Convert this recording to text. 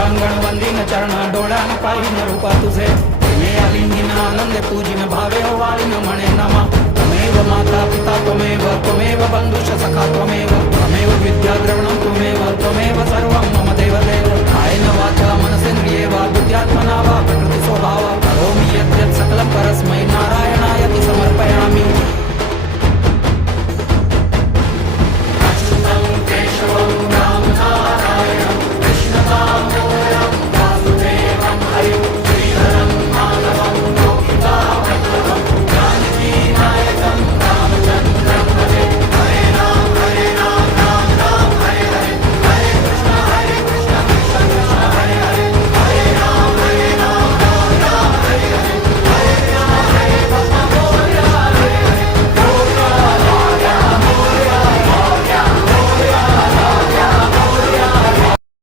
लोटांगण वंदीन चरण डोळ्यान पाहिन रूप तुझे प्रेमे आलिंगिन आनंदे पूजिन भावे वाळीन म्हणे नमा त्वमेव माता पिता त्वमेव त्वमेव बंधुश सखा त्वमेव त्वमेव विद्या द्रवणं त्वमेव त्वमेव सर्व